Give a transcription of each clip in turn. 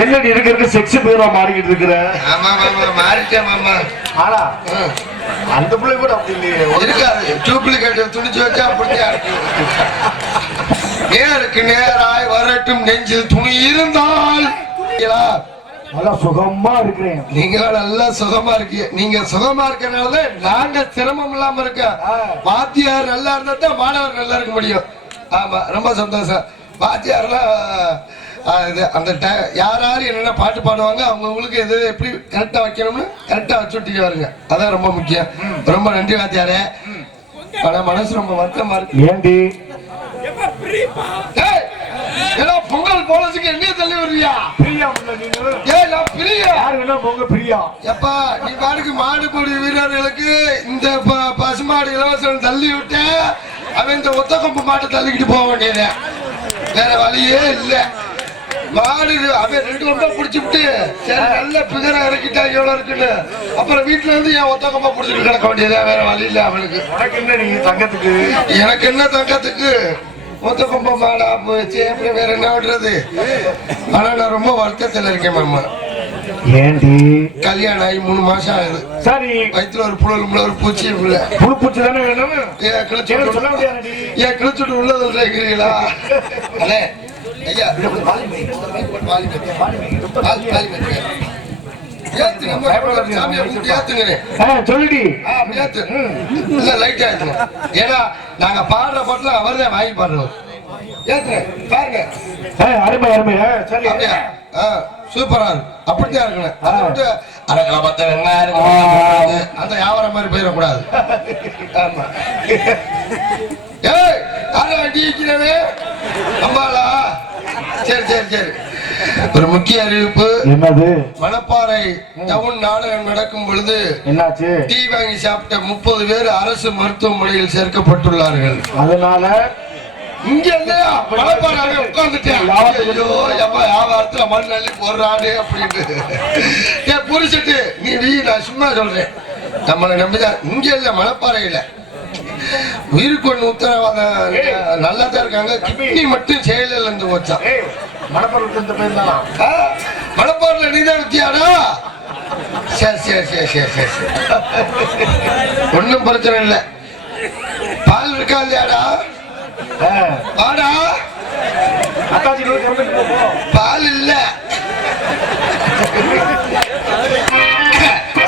என்னடி இருக்கு செக்ஸ் பேரா மாறிக்கிட்டு இருக்கிற? ஆமா மாமா மாறிட்டேன் மாமா. ஆனா அந்த பிள்ளை கூட அப்படி இல்லையே, இருக்காது. டூப்ளிகேட் துணிச்சு வச்சா அப்படியா இருக்கு. நேருக்கு நேராய் வரட்டும் நெஞ்சில் துணி இருந்தால். நல்லா சுகமா இருக்கிறேன். நீங்களா நல்லா சுகமா இருக்கீங்க. நீங்க சுகமா இருக்கனால நாங்க சிரமம் இல்லாம இருக்க. வாத்தியார் நல்லா இருந்தா மாணவர் நல்லா இருக்க முடியும். ஆமா ரொம்ப சந்தோஷம். வாத்தியார்லாம் அந்த யார் யார் என்னென்ன பாட்டு பாடுவாங்க அவங்களுக்கு எது எப்படி கரெக்டா வைக்கணும்னு கரெக்டா வச்சு விட்டுட்டு வருங்க. அதான் ரொம்ப முக்கியம். ரொம்ப நன்றி வாத்தியாரே. ஆனா மனசு ரொம்ப வருத்தமா இருக்கு. ஏண்டி பொங்கல் போலீஸுக்கு என்ன தள்ளி வருவியா? எப்பா நீ பாட்டுக்கு மாடுபடி வீரர்களுக்கு இந்த பசுமாடு இலவசம் தள்ளி விட்ட அவன் இந்த ஒத்த கொம்பு மாட்டை தள்ளிக்கிட்டு போக வேண்டியது. வேற வழியே இல்ல. மாடு அவன் 2 கொம்பா புடிச்சுட்டு சரி நல்ல பிகரா இறக்கிட்டா எவ்வளவு இருக்குன்னு அப்புறம் வீட்டுல இருந்து என் ஒத்த கொம்பா புடிச்சிட்டு கிடக்க வேண்டியதா. வேற வழி இல்ல அவனுக்கு. தங்கத்துக்கு எனக்கு என்ன தங்கத்துக்கு ஒத்த கொம்ப மாடா போச்சு. வேற என்ன பண்றது? ஆனா நான் ரொம்ப வருத்தத்துல இருக்கேன் மாமா. ஏண்டி? கல்யாணம் ஆகி 3 மாசம் ஆகுது. சரி வயிற்றுல ஒரு புழல் ஒரு பூச்சி இல்ல. புழு பூச்சி தானே வேணும். ஏன் கிழிச்சுட்டு உள்ள சொல்றீங்களா? அலே ஐயா சொல்லுடி. ஏன்னா நாங்க பாடுற பாட்டுல அவர்தான் வாங்கி பாடுறோம். பாருங்க அருமை அருமை. சூப்பரா இருக்கு. அப்படித்தான் இருக்கணும். அந்த வியாபாரம் மாதிரி போயிடக்கூடாது. ஆமா அடிக்கிறவே அம்பாளா. சரி சரி சரி. ஒரு முக்கிய அறிவிப்பு. என்னது? மணப்பாறை டவுன் நாடகம் நடக்கும் பொழுது என்னாச்சு? டீ வாங்கி சாப்பிட்ட 30 பேர் அரசு மருத்துவமனையில் சேர்க்கப்பட்டுள்ளார்கள். அதனால இங்க இல்லையா மணப்பாறை உட்கார்ந்துட்டேன். வியாபாரத்துல மண் அள்ளி போடுறானே அப்படின்னு புரிச்சுட்டு நீ நான் சும்மா சொல்றேன். நம்மளை நம்பிதான் இங்க இல்ல மணப்பாறையில உயிருக்கு ஒண்ணு உத்தரவாதம் நல்லா தான் இருக்காங்க. கிட்னி மட்டும் செயலில் இருந்து போச்சான். மணப்பாறையில நீதான் வித்தியாடா. சரி சரி சரி சரி சரி ஒன்னும் பிரச்சனை இல்லை. பால் இருக்கா இல்லையாடா? பாடா பால் இல்ல.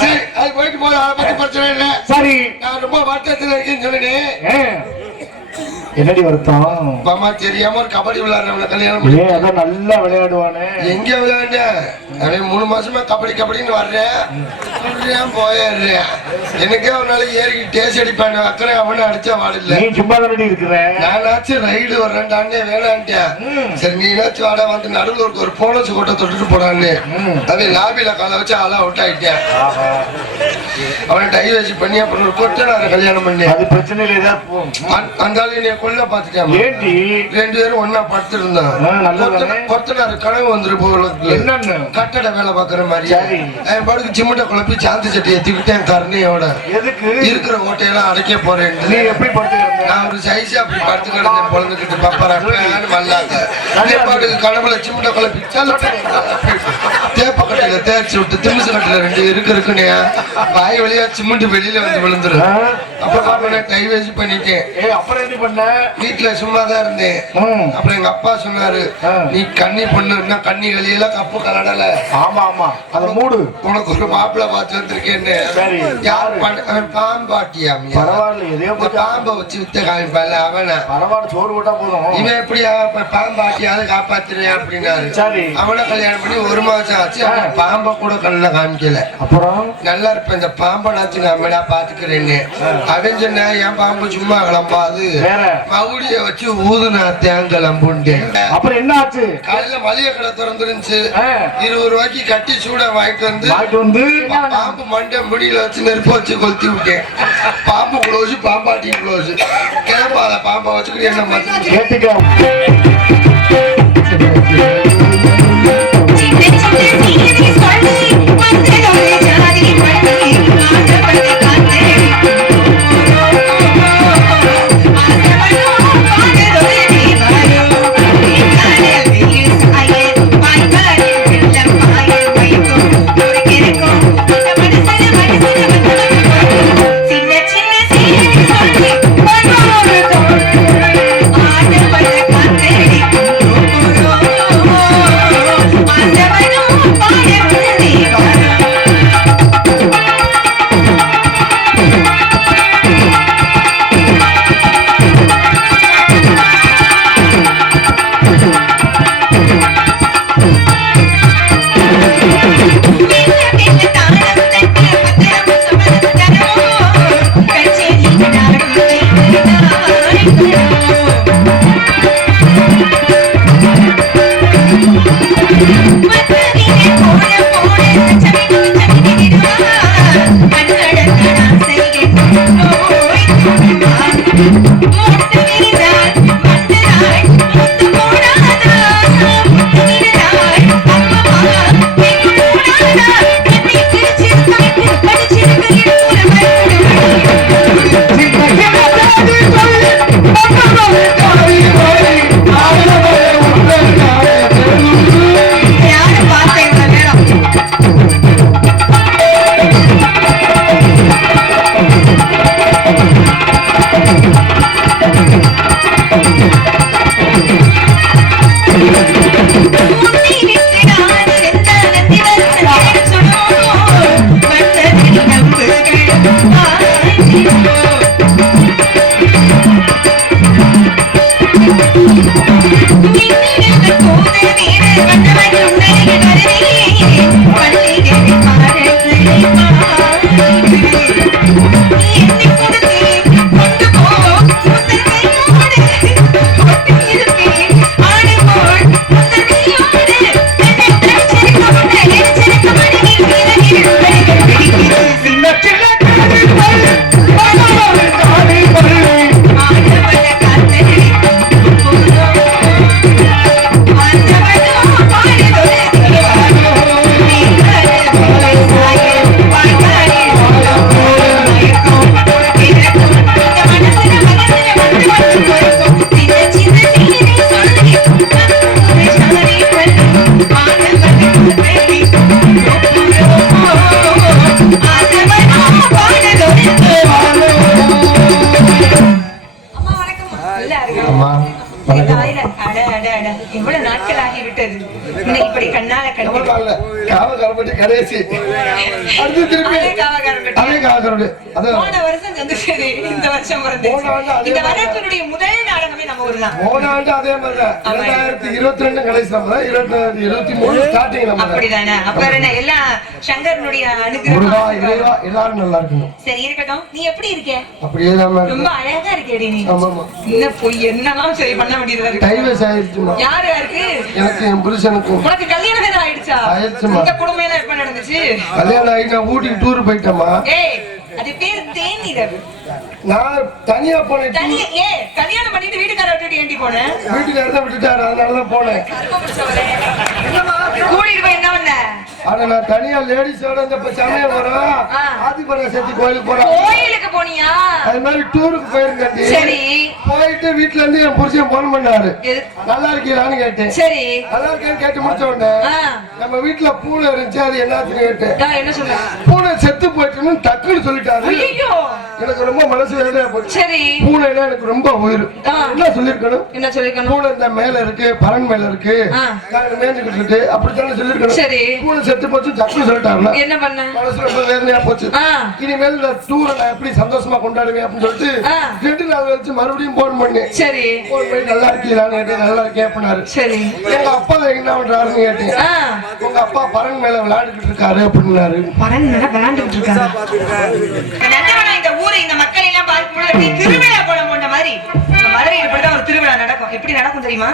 சரி அது போயிட்டு போது அதை பத்தி பிரச்சனை இல்லை. சரி நான் ரொம்ப வருத்தத்தில் இருக்கேன்னு சொன்னேன். என்னடி வருத்தம்? மாமா தெரியாம ஒரு கபடி விளையாடுறவன கல்யாணம் அதான் நல்லா விளையாடுவானே. எங்க விளையாண்ட? அவன் 3 மாசமா கபடி கபடின்னு வர்றேன் போயிடுறேன். எனக்கே ஒரு நாளைக்கு ஏறி டேஸ் அடிப்பான். அக்கறை அவனை அடிச்சா வாடு இல்ல. நீ சும்மா தானே இருக்கிற? நானாச்சும் ரைடு வர்றேன்டானே வேணான்ட்டேன். சரி நீனாச்சும் வாட வந்து நடுவில் ஒரு போனஸ் கொட்டை தொட்டுட்டு போறான்னு அவன் லாபியில காலை வச்சு ஆளா அவுட் ஆயிட்டேன். அவனை டைவர்ஸ் பண்ணி அப்புறம் ஒரு கொட்டை கல்யாணம் பண்ணி அது பிரச்சனை இல்லை. அந்த கொல்ல பாத்துட்டேன். 2 பேரும் ஒன்னா படுத்திருந்தான். கொத்தனாரு கனவு வந்துரு போல கட்டட வேலை பாக்குற மாதிரி என் பாடுக்கு சிமெண்ட குழப்பி சாந்தி சட்டி ஏத்திக்கிட்டேன். கருணையோட இருக்கிற ஓட்டையெல்லாம் அடைக்க போறேன். நான் ஒரு சைஸா அப்படி படுத்து கிடந்தேன். பொழுதுகிட்டு பப்பரான்னு மல்லாங்க என் பாட்டுக்கு கனவுல சிமெண்ட குழப்பி தேப்பக்கட்டையில தேய்ச்சி விட்டு திமிசு கட்டையில 2 இருக்குன்னு வாய் வழியா சிமெண்ட் வெளியில வந்து விழுந்துரும். அப்புறம் டைவர்ஸ் பண்ணிட்டேன். அப்புறம் என்ன பண்ண? வீட்டுல சும்மாதான் இருந்தேன். அப்புறம் எங்க அப்பா சொன்னாரு நீ கண்ணி பொண்ணு கண்ணி வெளியில கப்பு கலடல. ஆமா ஆமா அத மூடு. உனக்கு ஒரு மாப்பிள்ள பார்த்து வந்திருக்கேன்னு. பாம்பாட்டியா? பரவாயில்ல எதையோ பாம்பை வச்சு வித்த காமிப்பால அவன. பரவாயில்ல சோறு போட்டா போதும். இவன் எப்படியா பாம்பாட்டியாவது காப்பாத்துறேன் அப்படின்னாரு. அவனை கல்யாணம் பண்ணி 1 மாசம் ஆச்சு. பாம்பை கூட கண்ணுல காமிக்கல. அப்புறம் நல்லா இருப்ப இந்த பாம்பை நாச்சு நம்மடா பாத்துக்கிறேன்னு அவன் சொன்ன. என் பாம்பு சும்மா கிளம்பாது மவுடிய வச்சு ஊதுனா தேங்கலம்புண்டு. அப்புறம் என்ன ஆச்சு? காலையில மளிகை கடை திறந்துருந்துச்சு. 20 ரூபாய்க்கு கட்டி சூட வாங்கிட்டு வந்து பாம்பு மண்டை முடியில வச்சு நெருப்பு வச்சு கொளுத்தி விட்டேன். பாம்பு குளோஸ் பாம்பாட்டி குளோஸ். கேப்பாத பாம்பா வச்சுக்கிட்டு என்ன மாத்தி கேட்டுக்கோ. எவ்வளவு நாட்கள் ஆகிவிட்டது இப்படி கண்ணால கடைசி போன வருஷம் சந்திச்சது இந்த வருஷம் இந்த வருஷத்தினுடைய முதல் நாடகமே நம்ம ஊர் தான். அதே மாதிரி 2022 கடைசி நம்ம 23 ஸ்டார்டிங் நம்ம அப்படிதானே. அப்ப என்ன எல்லாம் சங்கரனுடைய அனுகிரகம் எல்லாரும் நல்லா இருக்கணும். சரி இருக்கட்டும். நீ எப்படி இருக்க? அப்படியே ரொம்ப அழகா இருக்கேடி நீ. என்ன போய் என்னலாம் சரி பண்ண வேண்டியதா இருக்கு. டைவர்ஸ் ஆயிடுச்சுமா. யாரு யாருக்கு? எனக்கு என் புருஷனுக்கு. உனக்கு கல்யாணம் வேற ஆயிடுச்சா? ஆயிடுச்சுமா. இந்த குடும்பம் எல்லாம் எப்ப நடந்துச்சு? கல்யாணம் ஆகி நான் ஊட்டிக்கு டூர் போயிட்டேமா. ஏய் அது பேர் தேனிரவு. நான் தனியா போனேன். தனியா கல்யாணம் பண்ணிட்டு வீட்டுக்கார விட்டுட்டு ஏண்டி போனேன்? வீட்டுக்காரர் தான் விட்டுட்டாரு, அதனாலதான் போனேன். கூட்டிட்டு போய் என்ன பண்ண? ஆனா நான் தனியா லேடிஸோட இந்த சமயம் வரும் ஆதிபர சேர்த்து கோயிலுக்கு போறேன். கோயிலுக்கு போனியா? அது மாதிரி டூருக்கு போயிருந்தேன். சரி. போயிட்டு வீட்டுல இருந்து என் புருஷன் போன் பண்ணாரு. நல்லா இருக்கீங்களான்னு கேட்டேன். சரி. நல்லா இருக்கேன்னு கேட்டு முடிச்ச உடனே நம்ம வீட்டுல பூனை இருந்துச்சு, அது என்னாச்சுன்னு கேட்டேன். என்ன சொல்ற? பூனை செத்து போயிட்டுன்னு டக்குன்னு சொல்லிட்டாரு. எனக்கு ரொம்ப மனசு வேலையா போச்சு. சரி. பூனைனா எனக்கு ரொம்ப உயிர். என்ன சொல்லிருக்கணும்? என்ன சொல்லிருக்கணும்? பூனை இந்த மேல இருக்கு, பரன் மேல இருக்கு, நாங்க மேய்ஞ்சுக்கிட்டு இருக்கு, அப்படித்தானே சொல்லிருக்கணும். சரி. பூனை செத்து போச்சு டக்குன்னு சொல்லிட்டாருல. என்ன பண்ண? மனசு ரொம்ப வேதனையா போச்சு. இனிமேல் இந்த டூரை நான் எப்படி சந்தோஷமா கொண்டாடுவேன் அப்படின்னு சொல்லிட்டு 2 நாள் கழிச்சு மறுபடியும் போன் பண்ணேன். சரி. போன் பண்ணி நல்லா இருக்கீங்களான்னு கேட்டேன். நல்லா இருக்கேன் அப்படின்னாரு. சரி. எங்க அப்பா என்ன பண்றாருன்னு கேட்டேன். உங்க அப்பா பரன் மேல விளையாண்டுட்டு இருக்காரு அப்படின்னாரு. பரன் மேல விளையாண்டுட்டு இருக்காரு. இந்த ஊரை இந்த மக்கள் எல்லாம் பார்க்கும்போது திருவிழா போல போன்ற மாதிரி இந்த மதுரையில் இப்படிதான் ஒரு திருவிழா நடக்கும். எப்படி நடக்கும் தெரியுமா?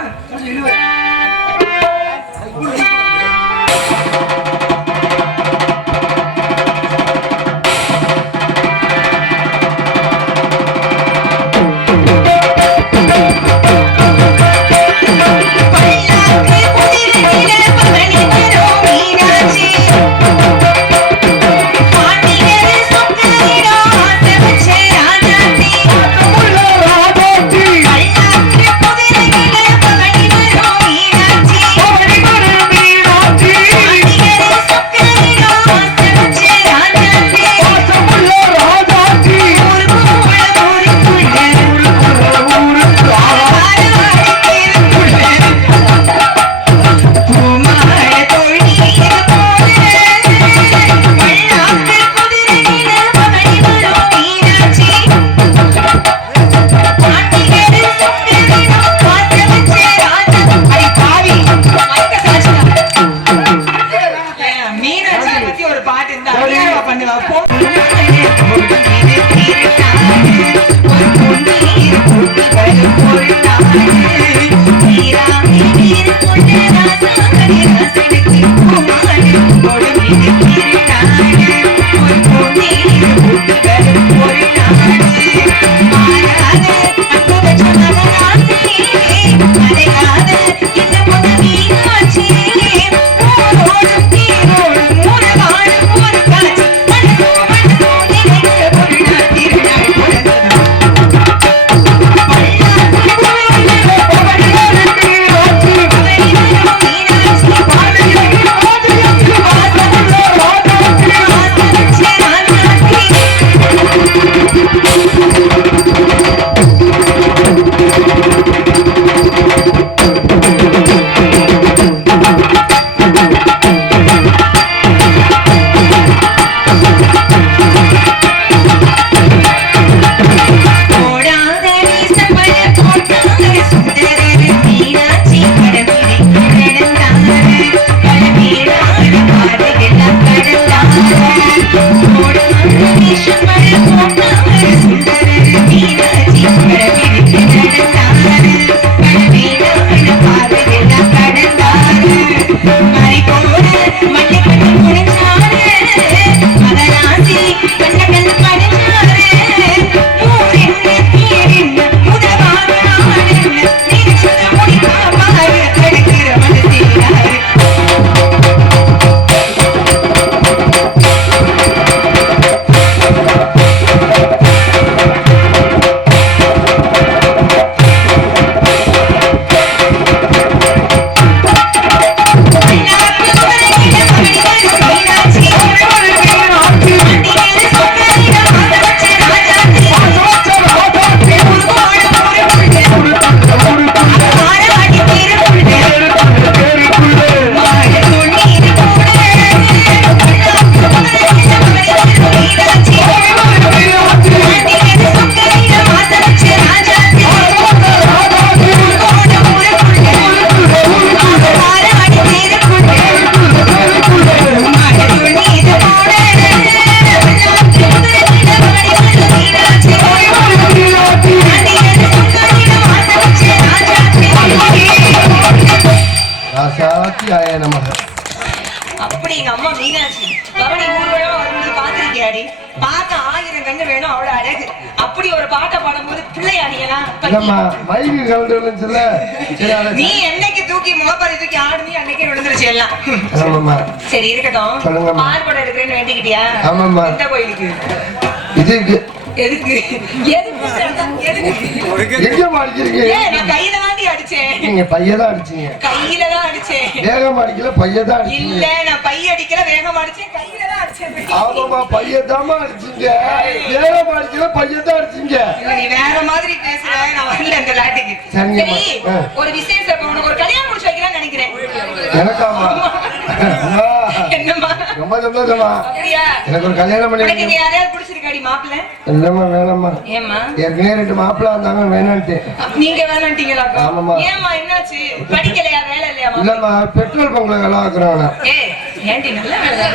அப்படி எங்க அம்மா மீனாட்சி பவனி ஊர்வலம் வரும்போது பாத்திருக்கியாடி பார்க்க 1000 கண்ணு வேணும் அவ்வளவு அழகு. அப்படி ஒரு பாட்டை பாடும்போது பிள்ளையாடியெல்லாம் நீ என்னைக்கு தூக்கி முகப்பாரி தூக்கி ஆடுனி அன்னைக்கே விழுந்துருச்சு எல்லாம். சரி இருக்கட்டும், பால் கூட எடுக்கிறேன்னு வேண்டிக்கிட்டியா? எந்த கோயிலுக்கு? எதுக்கு நான் கையில தாண்டி அடிச்சேன். நீங்க பையதான் அடிச்சீங்க. கையில தான் அடிச்சேன். வேகம் அடிக்கல, பையதான் அடிச்சீங்க. இல்ல நான் பைய அடிக்கல, வேகம் அடிச்சேன். கையில தான் அடிச்சேன். ஆமாமா, பையதாமா அடிச்சீங்க. வேகம் அடிக்கல, பையதான் அடிச்சீங்க. நீ வேற மாதிரி பேசுற, நான் வரல இந்த லாட்டுக்கு. சரி, ஒரு விசேஷம் உனக்கு ஒரு கல்யாணம் முடிச்சு வைக்கலாம்னு நினைக்கிறேன். எனக்காமா? என்னம்மா ரொம்ப சந்தோஷமா. எனக்கு ஒரு கல்யாணம் பண்ணி உனக்கு யாரையாவது பிடிச்சிருக்காடி மாப்பிள்ளை? இல்லம்மா, வேணாம்மா. ஏம்மா? ஏற்கனவே 2 மாப்பிள்ளை வந்தாங்க, வேணான்ட்டு. நீங்க வேணான்ட்டீங்களா? ஆமாம்மா. ஏம்மா என்னாச்சு? படிக்கலையா, வேலை இல்லையா? இல்லம்மா, பெட்ரோல் பங்க்ல வேலை ஆக்குறாங்க. ஏண்டி நல்ல வேலை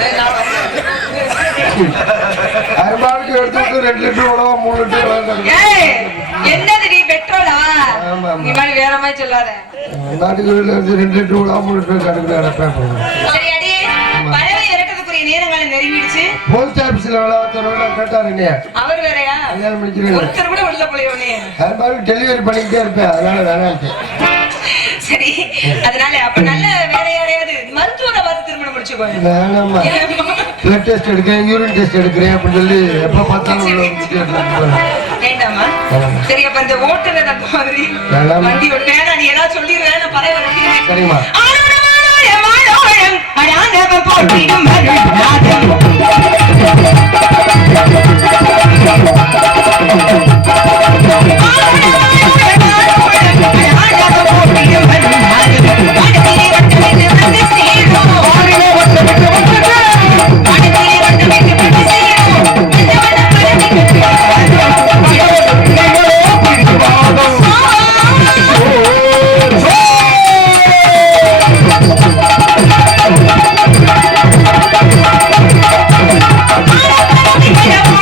அருமாவுக்கு எடுத்துட்டு 2 லிட்டர் விடவா 3 லிட்டர் என்னது நீ பெட்ரோலா? நீ மாதிரி வேற மாதிரி சொல்லாத. நாட்டுக்கு 2 லிட்டர் விடவா 3 லிட்டர் கணக்கு. சரி அடி, பறவை இறக்கிறதுக்குரிய நேரங்களை நெருங்கிடுச்சு. போஸ்ட் ஆபீஸ்ல வேலை ஒருத்தரோட கேட்டாருங்க. அவர் வேறையா? கல்யாணம் முடிச்சிருக்கேன். ஒருத்தர் கூட உள்ள போலையோனே. அருமாவுக்கு டெலிவரி பண்ணிக்கிட்டே இருப்பேன், அதனால வேணான்ட்டு. சரி, அதனால அப்ப நல்ல வேற யாரையாவது மருத்துவரை பார்த்து திருமணம் முடிச்சுக்கோ. வேணாம்மா, பிளட் டெஸ்ட் எடுக்கிறேன், யூரின் டெஸ்ட் எடுக்கிறேன் அப்படின்னு சொல்லி எப்ப பார்த்தாலும் வேண்டாமா? சரி, அப்ப இந்த ஓட்டுநர் அந்த மாதிரி வண்டி வேணா, நீ ஏதாவது சொல்லிடுறேன், நான் பறவை வண்டிக்கிறேன். சரிம்மா. போட்டிடும் Yeah.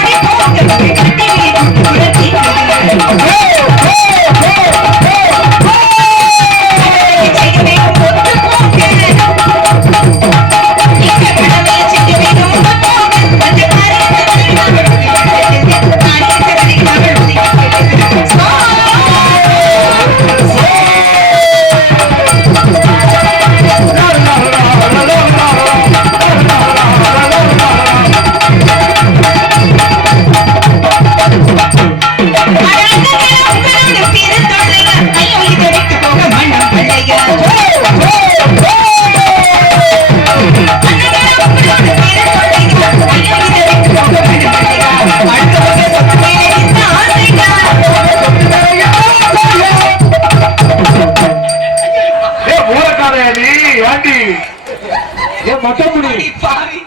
மொட்டமுடி அடி பாவி.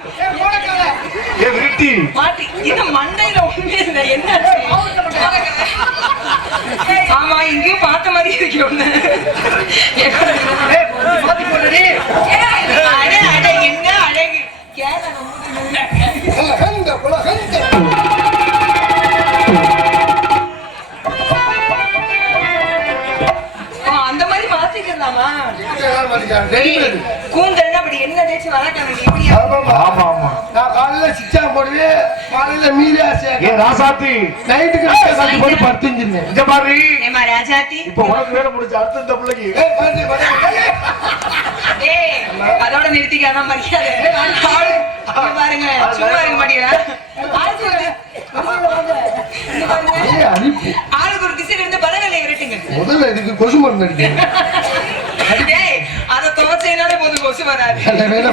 ஏ விருட்டி மாட்டி இது மண்டையில ஒண்ணுமே இல்ல. என்னாச்சு? ஆமா இங்கேயும் பார்த்த மாதிரி இருக்கு ஒண்ணு. அட அட என்ன அழகு கேள அந்த மாதிரி மாத்திக்கலாமா? கூந்தல் அப்படி என்ன தேய்ச்சி வளர்க்காங்க. ஆமா ஆமா நான் காலையில சிச்சா போடுவேன், காலையில மீறி ஆசையா ஏ ராசாத்தி நைட்டுக்கு சாத்தி போட்டு படுத்துஞ்சிருந்தேன். இங்க பாரு ஏமா ராஜாத்தி இப்ப உனக்கு வேலை முடிச்சு அடுத்த இந்த பிள்ளைக்கு ஏய் அதோட நிறுத்திக்காதான் மரியாதை. பாருங்க சும்மா இருக்க மாட்டீங்களா? ஆளுக்கு ஒரு திசையில இருந்து பதங்களை விரட்டுங்க. முதல்ல இதுக்கு கொசு மருந்து அடிக்கணும். அத துவச்சேனாலே போதும் கொசு வராது.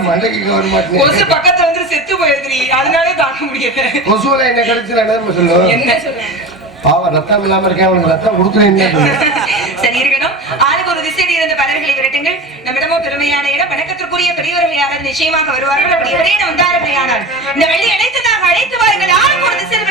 மண்டைக்கு வர மாட்டேன். கொசு பக்கத்துல வந்து செத்து போயிருக்கிறீ அதனாலே தாக்க முடியல. கொசுவில என்ன கடிச்சு நான் சொல்லுவேன். என்ன சொல்ல பாவம் ரத்தம் இல்லாம இருக்கேன், அவனுக்கு ரத்தம் கொடுக்குறேன். சரி இருக்கணும். ஆளுக்கு ஒரு திசையில் இருந்த பலர்களை விரட்டுங்கள். நம்மிடமோ பெருமையான இடம் வணக்கத்திற்குரிய பெரியவர்கள் யாராவது நிச்சயமாக வருவார்கள். அப்படி எவரேனும் வந்தார்கள் ஆனால் இந்த வெள்ளி அழைத்ததாக அழைத்து வாருங்கள். ஆளுக்கு ஒரு திசையில்